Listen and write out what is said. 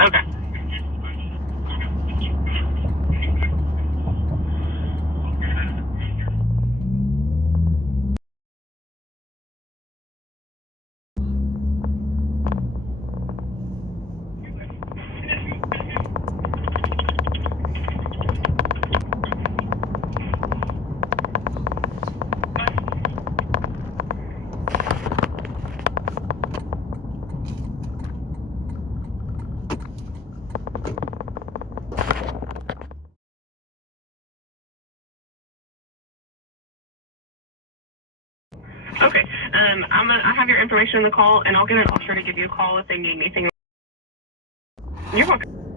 Okay. Okay. I have your information in the call, and I'll get an officer to give you a call if they need anything. You're welcome.